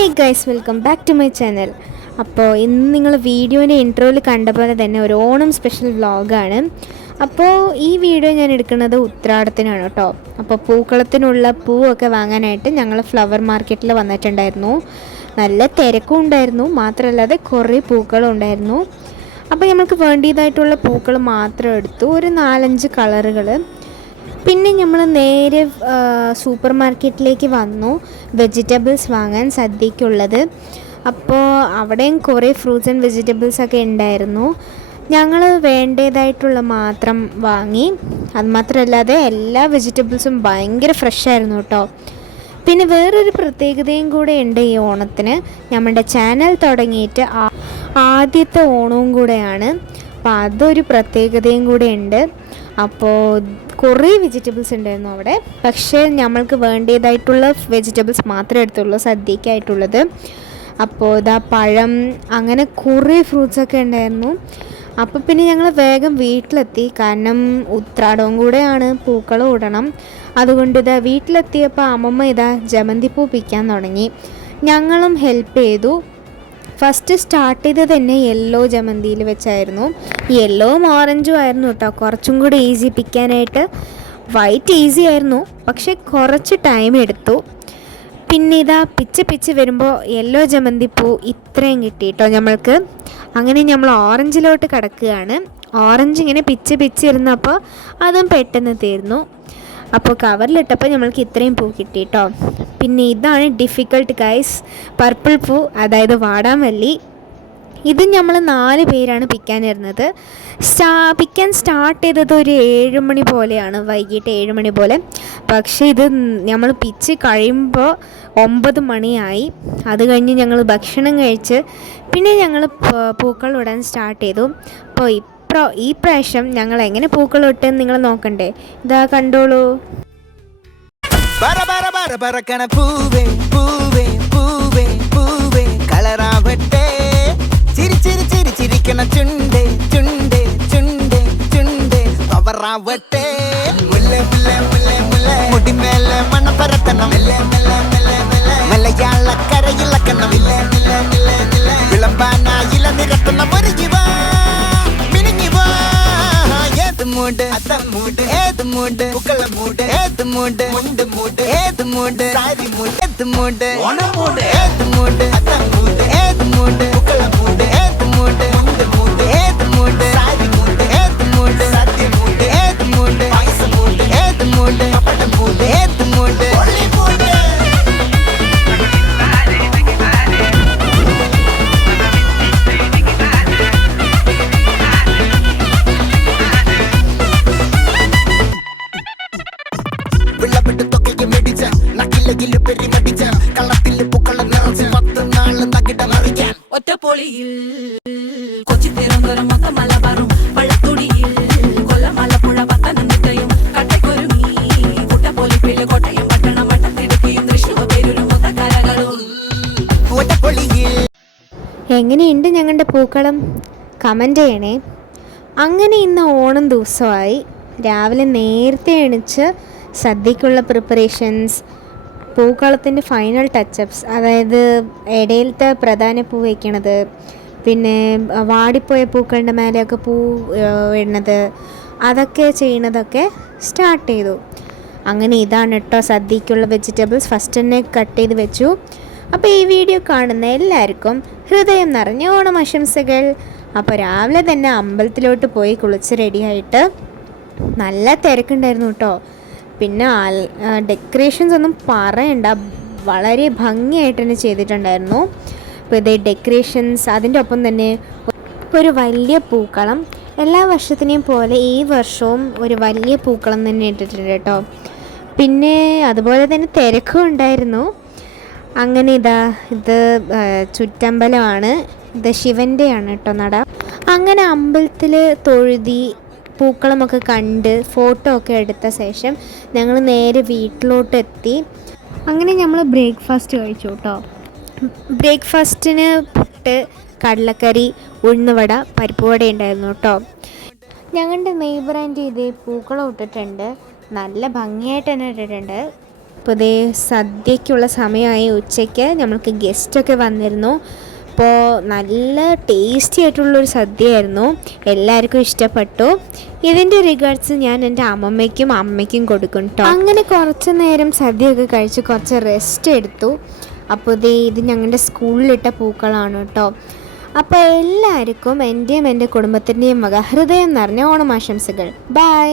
Hey guys, welcome back to my channel. അപ്പോൾ ഇന്ന് നിങ്ങൾ വീഡിയോൻ്റെ ഇൻട്രോയിൽ കണ്ട പോലെ തന്നെ ഒരു ഓണം സ്പെഷ്യൽ വ്ളോഗാണ്. അപ്പോൾ ഈ വീഡിയോ ഞാൻ എടുക്കുന്നത് ഉത്രാടത്തിനാണ് കേട്ടോ. അപ്പോൾ പൂക്കളത്തിനുള്ള പൂവൊക്കെ വാങ്ങാനായിട്ട് ഞങ്ങൾ ഫ്ലവർ മാർക്കറ്റിൽ വന്നിട്ടുണ്ടായിരുന്നു. നല്ല തിരക്കും ഉണ്ടായിരുന്നു, മാത്രമല്ലാതെ കുറേ പൂക്കളും ഉണ്ടായിരുന്നു. അപ്പോൾ നമുക്ക് വേണ്ടിയതായിട്ടുള്ള പൂക്കൾ മാത്രം എടുത്തു, ഒരു 4-5 കളറുകൾ. പിന്നെ നമ്മൾ നേരെ സൂപ്പർ മാർക്കറ്റിലേക്ക് വന്നു വെജിറ്റബിൾസ് വാങ്ങാൻ സദ്യക്കുള്ളത്. അപ്പോൾ അവിടെയും കുറേ ഫ്രൂട്ട്സ് ആൻഡ് വെജിറ്റബിൾസൊക്കെ ഉണ്ടായിരുന്നു. ഞങ്ങൾ വേണ്ടതായിട്ടുള്ള മാത്രം വാങ്ങി. അതുമാത്രമല്ലാതെ എല്ലാ വെജിറ്റബിൾസും ഭയങ്കര ഫ്രഷായിരുന്നു കേട്ടോ. പിന്നെ വേറൊരു പ്രത്യേകതയും കൂടെ ഉണ്ട് ഈ ഓണത്തിന്. നമ്മുടെ ചാനൽ തുടങ്ങിയിട്ട് ആദ്യത്തെ ഓണവും കൂടെയാണ്. അപ്പോൾ അതൊരു പ്രത്യേകതയും കൂടെ ഉണ്ട്. അപ്പോൾ കുറേ വെജിറ്റബിൾസ് ഉണ്ടായിരുന്നു അവിടെ. പക്ഷേ നമ്മൾക്ക് വേണ്ടതായിട്ടുള്ള വെജിറ്റബിൾസ് മാത്രമേ എടുത്തുള്ളൂ സദ്യക്കായിട്ടുള്ളത്. അപ്പോൾ ഇതാ പഴം, അങ്ങനെ കുറേ ഫ്രൂട്ട്സൊക്കെ ഉണ്ടായിരുന്നു. അപ്പോൾ പിന്നെ ഞങ്ങൾ വേഗം വീട്ടിലെത്തി, കാരണം ഉത്രാടവും കൂടെയാണ്, പൂക്കളും ഇടണം. അതുകൊണ്ട് ഇതാ വീട്ടിലെത്തിയപ്പോൾ അമ്മമ്മ ഇതാ ജമന്തിപ്പൂ പിക്കാൻ തുടങ്ങി. ഞങ്ങളും ഹെൽപ്പ് ചെയ്തു. ഫസ്റ്റ് സ്റ്റാർട്ട് ചെയ്തത് തന്നെ യെല്ലോ ജമന്തിയിൽ വെച്ചായിരുന്നു. യെല്ലോവും ഓറഞ്ചും ആയിരുന്നു കേട്ടോ കുറച്ചും കൂടി ഈസി പിക്കാനായിട്ട്. വൈറ്റ് ഈസി ആയിരുന്നു, പക്ഷേ കുറച്ച് ടൈം എടുത്തു. പിന്നെ ഇതാ പിച്ച് വരുമ്പോൾ യെല്ലോ ജമന്തിപ്പൂ ഇത്രയും കിട്ടി കേട്ടോ നമ്മൾക്ക്. അങ്ങനെ നമ്മൾ ഓറഞ്ചിലോട്ട് കിടക്കുകയാണ്. ഓറഞ്ച് ഇങ്ങനെ പിച്ച് ഇരുന്നപ്പോൾ അതും പെട്ടെന്ന് തീർന്നു. അപ്പോൾ കവറിലിട്ടപ്പോൾ നമ്മൾക്ക് ഇത്രയും പൂ കിട്ടി കേട്ടോ. പിന്നെ ഇതാണ് ഡിഫിക്കൾട്ട് ഗൈസ്, പർപ്പിൾ പൂ, അതായത് വാടാമല്ലി. ഇത് നമ്മൾ 4 പേരാണ് പിക്കാനിരുന്നത്. പിക്കാൻ സ്റ്റാർട്ട് ചെയ്തത് ഒരു 7 മണി പോലെയാണ്, വൈകിട്ട് 7 മണി പോലെ. പക്ഷേ ഇത് നമ്മൾ പിച്ച് കഴിയുമ്പോൾ 9 മണിയായി. അത് കഴിഞ്ഞ് ഞങ്ങൾ ഭക്ഷണം കഴിച്ച് പിന്നെ ഞങ്ങൾ പൂക്കൾ ഇടാൻ സ്റ്റാർട്ട് ചെയ്തു. അപ്പോൾ ഈ പ്രാവശ്യം ഞങ്ങൾ എങ്ങനെ പൂക്കൾ ഇട്ടെന്ന് നിങ്ങൾ നോക്കണ്ടേ? ഇതാ കണ്ടോളൂ. പറക്കണ പൂവേ പൂവേ പൂവേ പൂവേ കളറാവട്ടെ, ചിരിക്കണ ചുണ്ടേ ചുണ്ടേ ചുണ്ടേ ചുണ്ടേ പവറാവട്ടെ. മുടിമേലെ മണം പരത്തണം, മലയാളക്കരയിളക്കണം, വിളമ്പാനായില നിരത്തണം. ഒരുങ്ങിവാ മിനിങ്ങിവാ, ഏത് മൂട് അത്തം മൂട്, ഏത് മൂട് പൂക്കള മൂട്, ഏത് മൂട് മുണ്ട് മൂട്, ഏത് മൂട് സാരി മൂട്, ഏത് മൂട് ഓണം മൂട്, ഏത് മൂട് അത്തം മൂട്, ഏത് മൂട് പൂക്കള മൂട്, ഏത് മൂട് മുണ്ട് മൂട്, ഏത് മൂട് സാരി മൂട്, ഏത് മൂട് സദ്യ മൂട്, ഏത് മൂട് പായസ മൂട്, ഏത് മൂട് പപ്പട മൂട്, ഏത് മൂട് ഒള്ളി മൂട്. ഒറ്റപ്പൊളിയിൽ കൊച്ചി തിരുവനന്തപുരം മൊത്തം മലബാറും വള്ളത്തുടിയിൽ കൊല്ലമലപ്പുഴ പത്തനംതിട്ടയും കട്ടക്കൊരുങ്ങി കുട്ടപ്പൊലിപ്പില് കോട്ടയം പട്ടണം വട്ടത്തിടുക്കിയും തൃശ്ശൂർ പേരൂരും മൊത്തക്കരകളും. എങ്ങനെയുണ്ട് ഞങ്ങളുടെ പൂക്കളം? കമൻ്റ് ചെയ്യണേ. അങ്ങനെ ഇന്ന് ഓണം ദിവസമായി. രാവിലെ നേരത്തെ എണിച്ച് സദ്യക്കുള്ള പ്രിപ്പറേഷൻസ്, പൂക്കളത്തിൻ്റെ ഫൈനൽ ടച്ചപ്സ്, അതായത് ഇടയിലത്തെ പ്രധാന പൂ വയ്ക്കണത്, പിന്നെ വാടിപ്പോയ പൂക്കളുടെ മേലെയൊക്കെ പൂ ഇടുന്നത്, അതൊക്കെ ചെയ്യണതൊക്കെ സ്റ്റാർട്ട് ചെയ്തു. അങ്ങനെ ഇതാണ് കേട്ടോ സദ്യക്കുള്ള വെജിറ്റബിൾസ്. ഫസ്റ്റ് തന്നെ കട്ട് ചെയ്ത് വെച്ചു. അപ്പോൾ ഈ വീഡിയോ കാണുന്ന എല്ലാവർക്കും ഹൃദയം നിറഞ്ഞ ഓണം ആശംസകൾ. അപ്പോൾ രാവിലെ തന്നെ അമ്പലത്തിലോട്ട് പോയി കുളിച്ച് റെഡിയായിട്ട് നല്ല തിരക്കുണ്ടായിരുന്നു കേട്ടോ. പിന്നെ ഡെക്കറേഷൻസ് ഒന്നും പറയണ്ട, വളരെ ഭംഗിയായിട്ട് തന്നെ ചെയ്തിട്ടുണ്ടായിരുന്നു. അപ്പോൾ ഇതേ ഡെക്കറേഷൻസ്, അതിൻ്റെ ഒപ്പം തന്നെ ഒരു വലിയ പൂക്കളം. എല്ലാ വർഷത്തിനെയും പോലെ ഈ വർഷവും ഒരു വലിയ പൂക്കളം തന്നെ ഇട്ടിട്ടുണ്ട് കേട്ടോ. പിന്നെ അതുപോലെ തന്നെ തിരക്കും ഉണ്ടായിരുന്നു. അങ്ങനെ ഇത് ചുറ്റമ്പലമാണ്, ഇത് ശിവൻ്റെയാണ് കേട്ടോ നട. അങ്ങനെ അമ്പലത്തിൽ തൊഴുതി പൂക്കളമൊക്കെ കണ്ട് ഫോട്ടോ ഒക്കെ എടുത്ത ശേഷം ഞങ്ങൾ നേരെ വീട്ടിലോട്ട് എത്തി. അങ്ങനെ നമ്മൾ ബ്രേക്ക്ഫാസ്റ്റ് കഴിച്ചു കേട്ടോ. ബ്രേക്ക്ഫാസ്റ്റിന് പുട്ട്, കടലക്കറി, ഉഴുന്നുവട, പരിപ്പുവട ഉണ്ടായിരുന്നു കേട്ടോ. ഞങ്ങളുടെ നെയ്ബർ ആൻറ്റി ഇതേ പൂക്കളം ഇട്ടിട്ടുണ്ട്, നല്ല ഭംഗിയായിട്ട് തന്നെ ഇട്ടിട്ടുണ്ട്. അപ്പോൾ ഇതേ സദ്യക്കുള്ള സമയമായി. ഉച്ചയ്ക്ക് നമ്മൾക്ക് ഗസ്റ്റൊക്കെ വന്നിരുന്നു. അപ്പോൾ നല്ല ടേസ്റ്റി ആയിട്ടുള്ളൊരു സദ്യയായിരുന്നു, എല്ലാവർക്കും ഇഷ്ടപ്പെട്ടു. ഇതിൻ്റെ റിഗാർഡ്സ് ഞാൻ എൻ്റെ അമ്മമ്മയ്ക്കും അമ്മയ്ക്കും കൊടുക്കും കേട്ടോ. അങ്ങനെ കുറച്ച് നേരം സദ്യയൊക്കെ കഴിച്ച് കുറച്ച് റെസ്റ്റ് എടുത്തു. അപ്പോൾ ഇത് ഞങ്ങളുടെ സ്കൂളിലിട്ട പൂക്കളാണ് കേട്ടോ. അപ്പോൾ എല്ലാവർക്കും എൻ്റെയും എൻ്റെ കുടുംബത്തിൻ്റെയും വക ഹൃദയം നിറഞ്ഞ ഓണമാശംസകൾ. ബൈ.